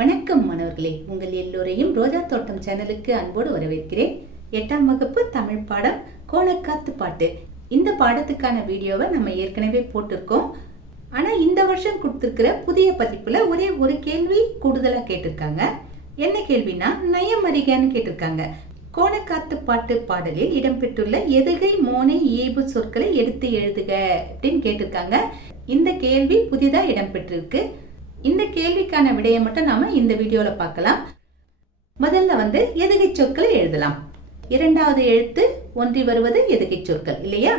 வணக்கம் மாணவர்களே. உங்கள் எல்லோரையும் ரோஜா தோட்டம் சேனலுக்கு அன்போடு வரவேற்கிறேன். எட்டாம் வகுப்பு தமிழ் பாடம் கோணக்காத்து பாட்டு. இந்த பாடத்துக்கான வீடியோவை நம்ம ஏற்கனவே போட்டிருக்கோம். ஆனா இந்த வருஷம் கொடுத்துருக்கிற புதிய பதிப்புல ஒரே ஒரு கேள்வி கூடுதலா கேட்டிருக்காங்க. என்ன கேள்வினா நயமறிகன்னு கேட்டிருக்காங்க. கோணக்காத்து பாட்டு பாடலில் இடம்பெற்றுள்ள எதுகை மோனை ஏபு சொற்களை எடுத்து எழுதுக அப்படின்னு கேட்டிருக்காங்க. இந்த கேள்வி புதிதா இடம்பெற்றிருக்கு. இந்த கேள்விக்கான விடையை மட்டும் நாம இந்த வீடியோல பார்க்கலாம். முதல்ல வந்து எதுகை சொற்களை எழுதலாம்? இரண்டாவது எழுத்து ஒன்றி வருவது எதுகை சொற்கள் இல்லையா?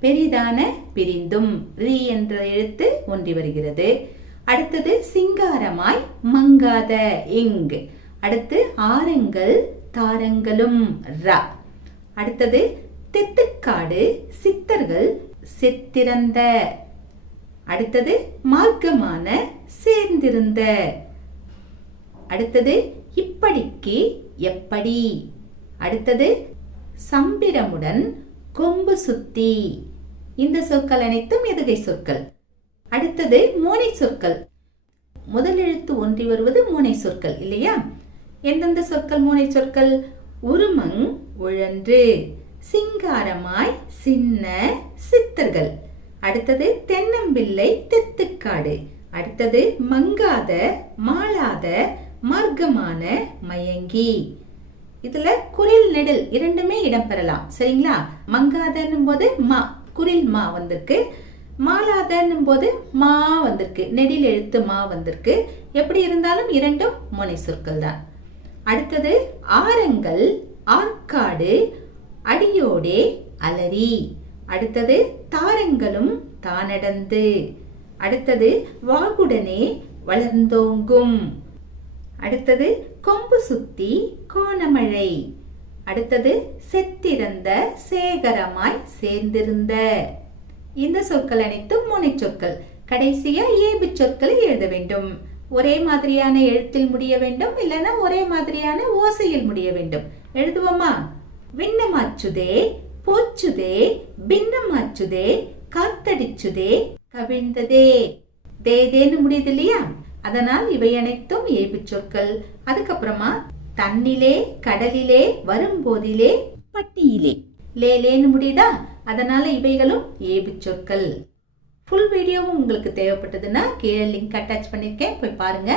பெரிதான பிரிந்தும் ரி என்ற எழுத்து ஒன்றி வருகிறது. அடுத்தது சிங்காரமாய் மங்காத இங் அடுத்து ஆரங்கள் தாரங்களும் ர. அடுத்தது தெத்துக்காடு சித்தர்கள் செத்திறந்த அடுத்தது மார்க்கமான சேர்ந்திருந்த. அடுத்தது இப்படிக்கு எப்படி? அடுத்தது சம்பிரமுடன் கொம்பு சுத்தி. இந்த சொற்கள் அனைத்தும் எதுகை சொற்கள். அடுத்தது மோனை சொற்கள். முதல் எழுத்து ஒன்றி வருவது மூனை சொற்கள் இல்லையா? எந்தெந்த சொற்கள் மூனை சொற்கள்? உருமங் உழன்று. சிங்காரமாய் சின்ன சித்தர்கள். அடுத்தது தென்னம்பிள்ளை தெத்துக்காடு. அடுத்தது மங்காத மாளாத மார்க்கமான மயங்கி. இதுல குரில் நெடில் இரண்டுமே இடம்பெறலாம். சரிங்களா? மங்காதன்னும் போது மா குரில் மா வந்திருக்கு. மாலாதன்னும் போது மா வந்திருக்கு. நெடில் எழுத்து மா வந்திருக்கு. எப்படி இருந்தாலும் இரண்டும் முனை சொற்கள் தான். அடுத்தது ஆரங்கள் ஆற்காடு அடியோடே அலரி. அடுத்தது தாரங்களும் தானடந்து. அடுத்தது வாகுடனே வளர்ந்தோங்கும். அடுத்தது கொம்பு சுத்தி கோணமழை. அடுத்தது செத்திறந்த சேகரமாய் சேர்ந்திருந்த. இந்த சொற்கள் அனைத்தும் முனை சொற்கள். கடைசியா ஏபு சொற்களை எழுத வேண்டும். ஒரே மாதிரியான எழுத்தில் முடிய வேண்டும் இல்லைன்னா ஒரே மாதிரியான ஓசையில் முடிய வேண்டும். எழுதுவோமா? விண்ணமாச்சுதே போச்சுதே பின்னமாச்சுதே காத்தடிச்சுதே கவிழ்ந்ததே. தேதேன்னு முடியுது இல்லையா அதனால் இவை அனைத்தும் ஏபு சொற்கள். அதுக்கப்புறமா தண்ணிலே கடலிலே வரும்போதிலே பட்டியிலே. லேலேன்னு முடியுதா? அதனால இவைகளும் ஏபு சொற்கள். ஃபுல் வீடியோவும் உங்களுக்கு தேவைப்பட்டதுன்னா கீழே லிங்க் அட்டாச் பண்ணியிருக்கேன். போய் பாருங்க.